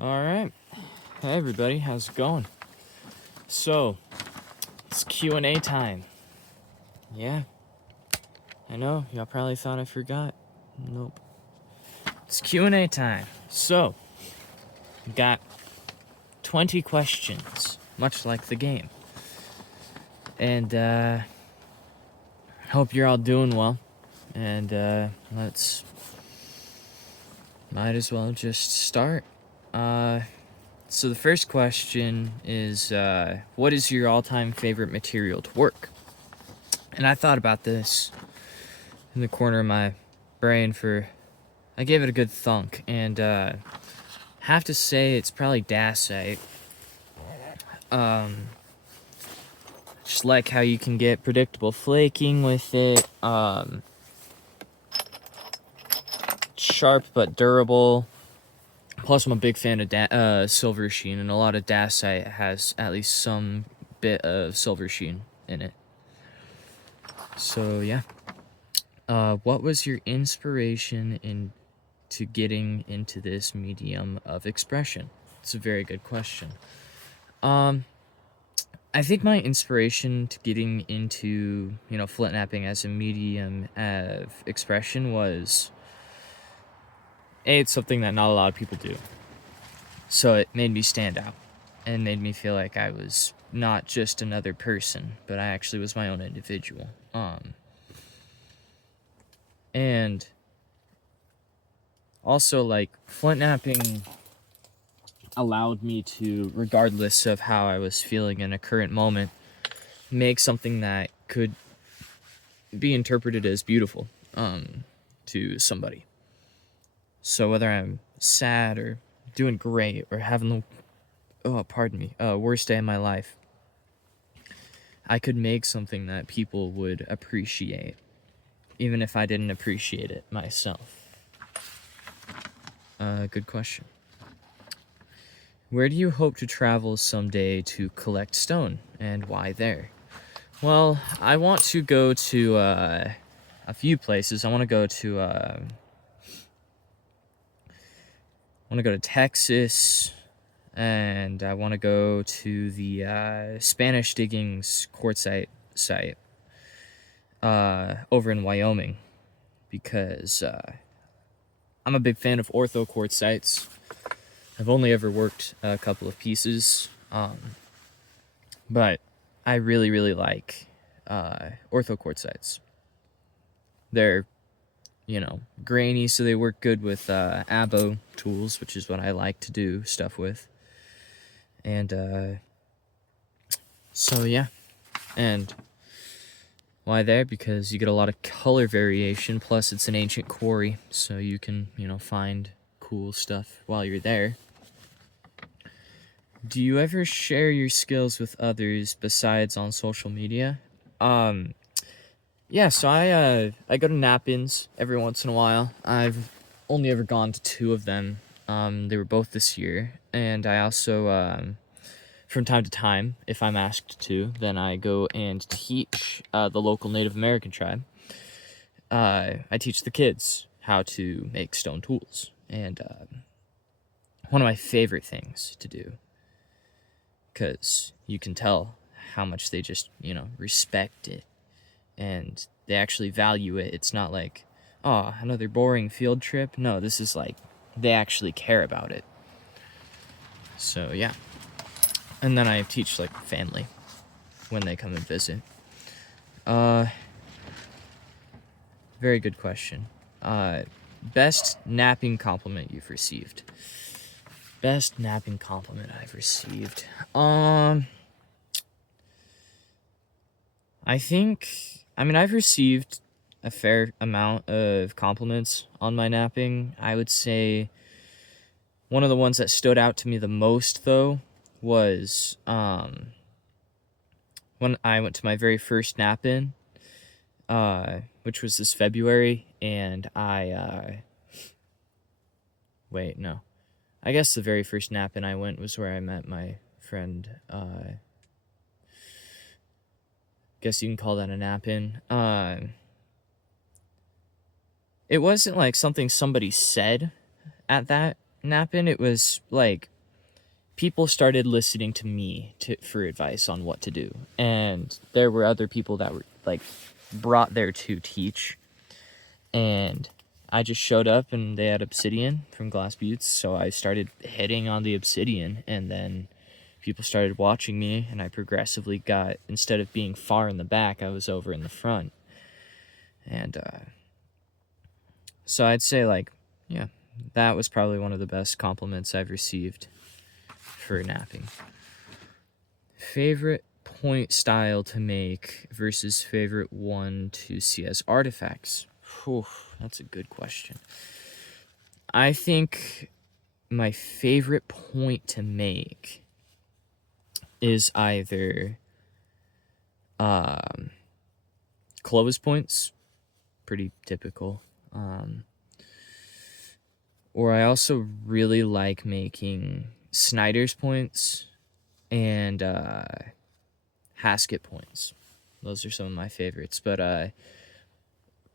All right. Hey everybody, how's it going? So, it's Q&A time. Yeah. I know, y'all probably thought I forgot. Nope. It's Q&A time. So, got 20 questions, much like the game. And hope you're all doing well. And might as well just start. So the first question is, what is your all-time favorite material to work? And I thought about this in the corner of my brain I gave it a good thunk, and have to say it's probably dacite. Just like how you can get predictable flaking with it, sharp but durable. Plus, I'm a big fan of silver sheen, and a lot of dacite has at least some bit of silver sheen in it. So yeah. What was your inspiration into getting into this medium of expression? It's a very good question. I think my inspiration to getting into, flint knapping as a medium of expression was, it's something that not a lot of people do. So it made me stand out and made me feel like I was not just another person, but I actually was my own individual. And also, like, flint knapping allowed me to, regardless of how I was feeling in a current moment, make something that could be interpreted as beautiful to somebody. So whether I'm sad or doing great or having the worst day of my life, I could make something that people would appreciate, even if I didn't appreciate it myself. Good question. Where do you hope to travel someday to collect stone, and why there? Well, I want to go to a few places. I want to go to Texas, and I want to go to the Spanish Diggings quartzite site over in Wyoming, because I'm a big fan of ortho quartzites. I've only ever worked a couple of pieces, but I really, really like ortho quartzites. They're, grainy, so they work good with abo tools, which is what I like to do stuff with. And so yeah, and why there? Because you get a lot of color variation, plus it's an ancient quarry, so you can, find cool stuff while you're there. Do you ever share your skills with others besides on social media? Yeah, so I go to nap-ins every once in a while. I've only ever gone to 2 of them. They were both this year, and I also, from time to time, if I'm asked to, then I go and teach the local Native American tribe. I teach the kids how to make stone tools, and one of my favorite things to do, because you can tell how much they just, respect it, and they actually value it. It's not like, oh, another boring field trip. No, this is like, they actually care about it. So, yeah. And then I teach, like, family when they come and visit. Very good question. Best napping compliment you've received. Best napping compliment I've received. I've received a fair amount of compliments on my napping. I would say one of the ones that stood out to me the most, though, was when I went to my very first nap-in, which was this February, and wait, no. I guess the very first nap-in I went was where I met my friend, guess you can call that a nap-in. It wasn't like something somebody said at that napping, it was like people started listening to me for advice on what to do, and there were other people that were like brought there to teach, and I just showed up and they had obsidian from Glass Buttes, so I started hitting on the obsidian, and then people started watching me, and I progressively got, instead of being far in the back, I was over in the front. And so I'd say, like, yeah, that was probably one of the best compliments I've received for napping. Favorite point style to make versus favorite one to see as artifacts? Whew, that's a good question. I think my favorite point to make is either Clovis points, pretty typical, or I also really like making Snyder's points and Haskett points. Those are some of my favorites, but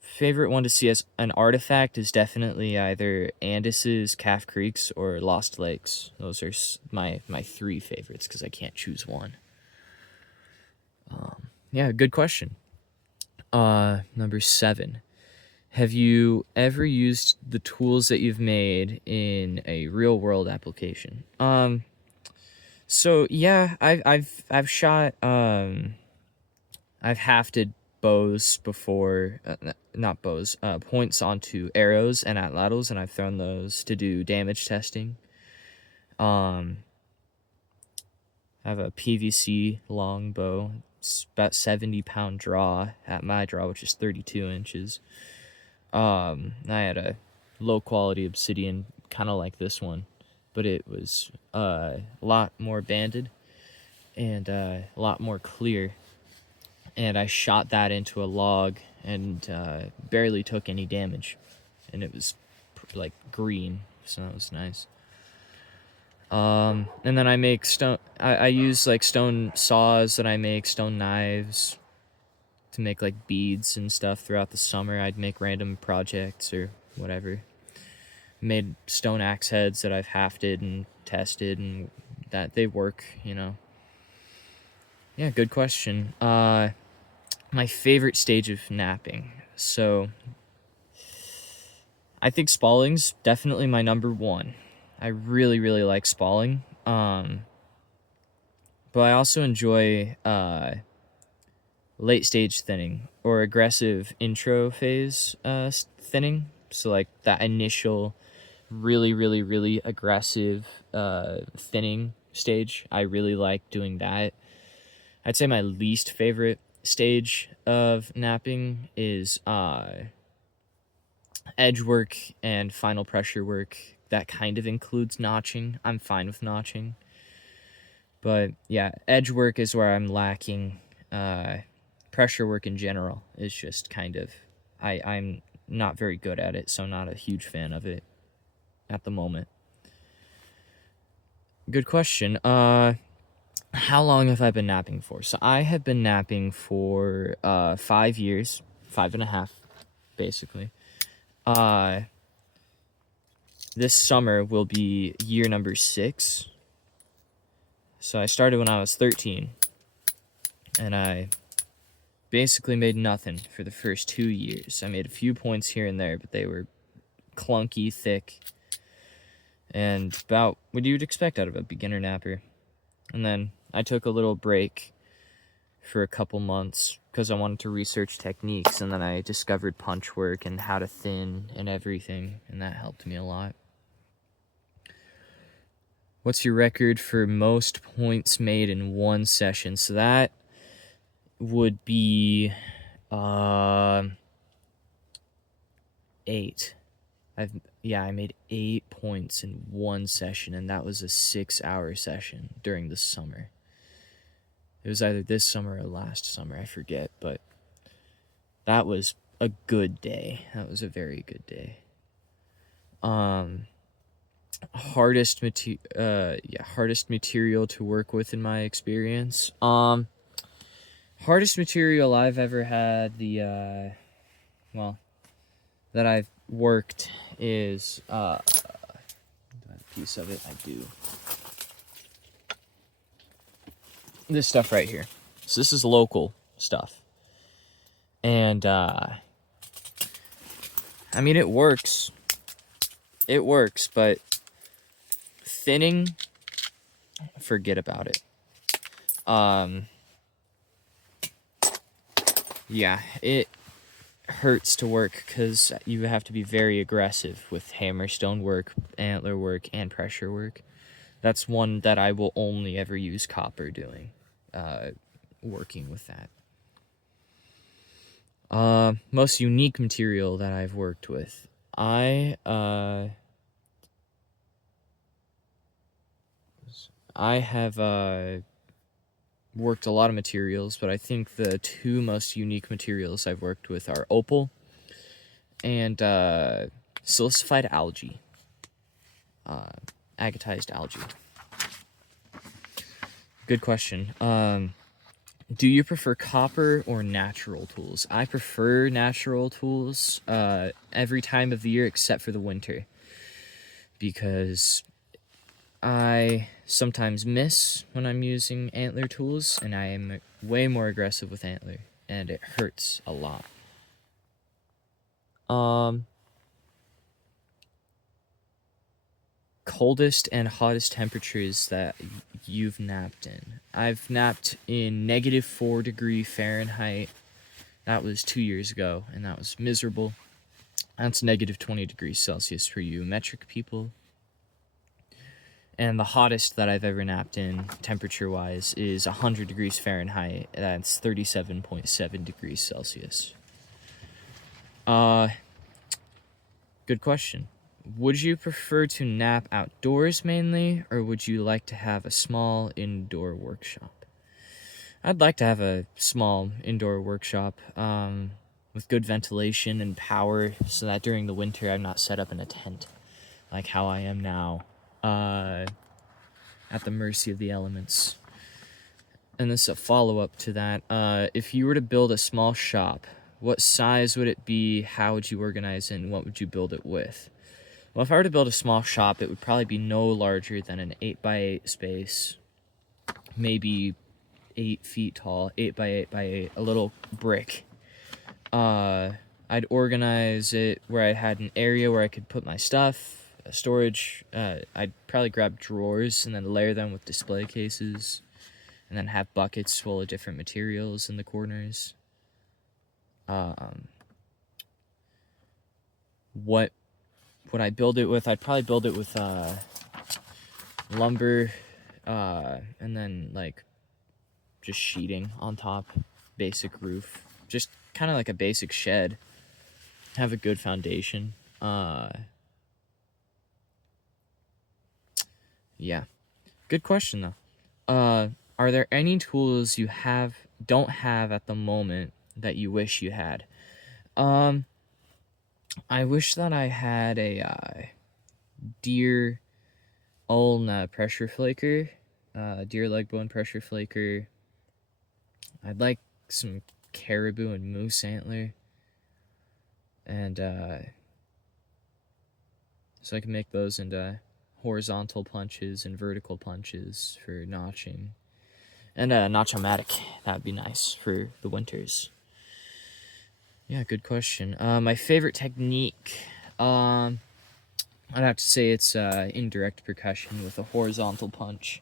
favorite one to see as an artifact is definitely either Andis's Calf Creeks or Lost Lakes. Those are my three favorites because I can't choose one. Yeah, good question. Number 7. Have you ever used the tools that you've made in a real world application? So yeah, I've shot I've hafted bows before, not bows, points onto arrows and atlatls, and I've thrown those to do damage testing. I have a PVC long bow. It's about 70-pound draw at my draw, which is 32 inches. I had a low quality obsidian, kind of like this one, but it was a lot more banded and a lot more clear. And I shot that into a log and barely took any damage, and it was like green, so that was nice. And then I make stone. I use like stone saws, and I make stone knives to make like beads and stuff throughout the summer. I'd make random projects or whatever. Made stone axe heads that I've hafted and tested, and that they work, you know. Yeah, good question. My favorite stage of napping. So I think Spalling's definitely my number 1. I really, really like Spalling. But I also enjoy late stage thinning or aggressive intro phase thinning. So like that initial really, really, really aggressive thinning stage. I really like doing that. I'd say my least favorite stage of napping is edge work and final pressure work. That kind of includes notching. I'm fine with notching. But yeah, edge work is where I'm lacking. Pressure work in general is just kind of, I'm not very good at it, so not a huge fan of it at the moment. Good question. How long have I been napping for? So I have been napping for 5 years, 5.5, basically. This summer will be year number 6. So I started when I was 13, and I basically made nothing for the first 2 years. I made a few points here and there, but they were clunky, thick, and about what you would expect out of a beginner napper. And then I took a little break for a couple months because I wanted to research techniques, and then I discovered punch work and how to thin and everything, and that helped me a lot. What's your record for most points made in one session? So that would be 8. I made 8 points in one session, and that was a 6-hour session during the summer. It was either this summer or last summer, I forget, but that was a good day. That was a very good day. Hardest material to work with in my experience. Hardest material I've ever had that I've worked is piece of it, I do. This stuff right here. So this is local stuff. And, I mean, it works. It works, but thinning, forget about it. Yeah, it hurts to work because you have to be very aggressive with hammerstone work, antler work, and pressure work. That's one that I will only ever use copper doing, working with that. Most unique material that I've worked with. I have worked a lot of materials, but I think the two most unique materials I've worked with are opal and silicified algae, agatized algae. Good question. Do you prefer copper or natural tools? I prefer natural tools every time of the year except for the winter, because I sometimes miss when I'm using antler tools, and I am way more aggressive with antler, and it hurts a lot. Coldest and hottest temperatures that you've napped in. I've napped in -4°F. That was 2 years ago, and that was miserable. That's -20°C for you metric people. And the hottest that I've ever napped in, temperature-wise, is 100°F. That's 37.7°C. Good question. Would you prefer to nap outdoors mainly, or would you like to have a small indoor workshop? I'd like to have a small indoor workshop with good ventilation and power, so that during the winter I'm not set up in a tent like how I am now, at the mercy of the elements. And this is a follow-up to that. If you were to build a small shop, what size would it be, how would you organize it, and what would you build it with? Well, if I were to build a small shop, it would probably be no larger than an 8x8 space, maybe 8 feet tall, 8x8x8, a little brick. I'd organize it where I had an area where I could put my stuff, storage. I'd probably grab drawers and then layer them with display cases, and then have buckets full of different materials in the corners. What would I build it with? I'd probably build it with lumber, and then like just sheeting on top, basic roof, just kind of like a basic shed. Have a good foundation. Yeah, good question though. Are there any tools you don't have at the moment that you wish you had? I wish that I had a deer ulna pressure flaker, deer leg bone pressure flaker. I'd like some caribou and moose antler, and so I can make those into horizontal punches and vertical punches for notching, and a notch-o-matic. That would be nice for the winters. Yeah, good question. My favorite technique, I'd have to say it's indirect percussion with a horizontal punch,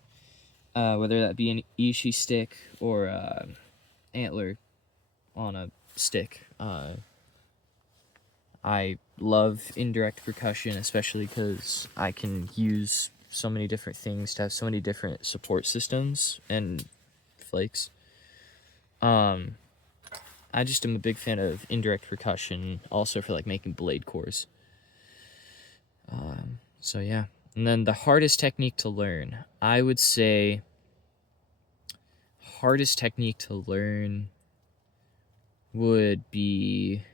whether that be an ishi stick or antler on a stick. I love indirect percussion, especially because I can use so many different things to have so many different support systems and flakes. I just am a big fan of indirect percussion, also for like making blade cores. So yeah. And then the hardest technique to learn, I would say hardest technique to learn would be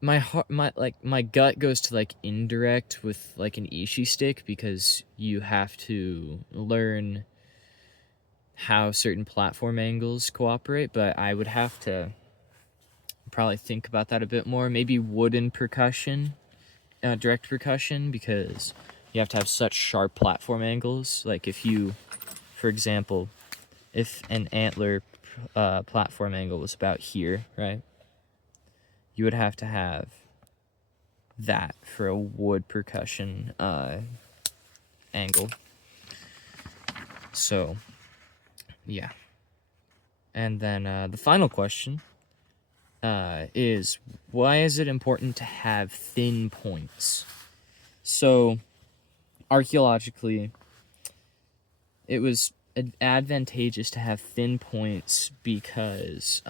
my gut goes to like indirect with like an ishi stick, because you have to learn how certain platform angles cooperate, but I would have to probably think about that a bit more. Maybe wooden percussion, direct percussion, because you have to have such sharp platform angles. Like if you, for example, if an antler platform angle was about here, right? You would have to have that for a wood percussion angle. So, yeah. And then the final question is, why is it important to have thin points? So, archaeologically, it was advantageous to have thin points because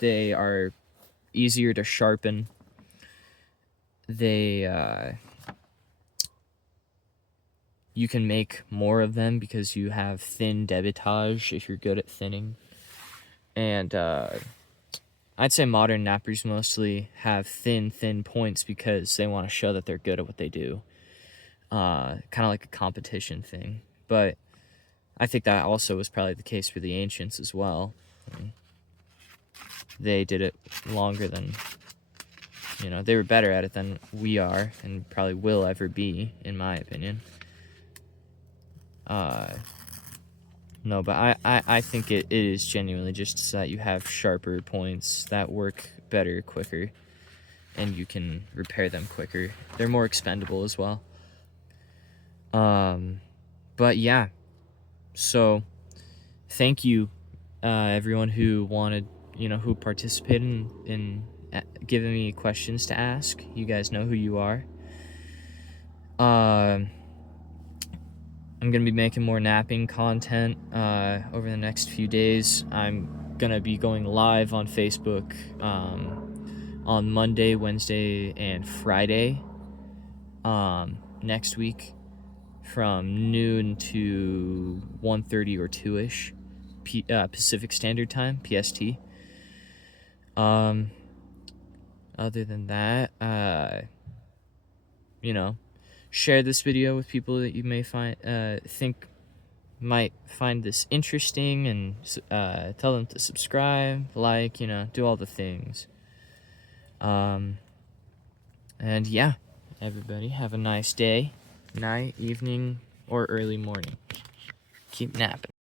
they are easier to sharpen. You can make more of them because you have thin debitage if you're good at thinning. And I'd say modern knappers mostly have thin points because they want to show that they're good at what they do. Kind of like a competition thing. But I think that also was probably the case for the ancients as well. I mean, they did it longer than, they were better at it than we are and probably will ever be, in my opinion. No, but I think it is genuinely just so that you have sharper points that work better, quicker, and you can repair them quicker. They're more expendable as well. But yeah, so thank you, everyone who wanted, who participated in giving me questions to ask. You guys know who you are. I'm going to be making more napping content over the next few days. I'm going to be going live on Facebook on Monday, Wednesday, and Friday next week from noon to 1:30 or 2-ish Pacific Standard Time, PST. Other than that, share this video with people that you may think might find this interesting, and tell them to subscribe, like, do all the things. And yeah, everybody have a nice day, night, evening, or early morning. Keep napping.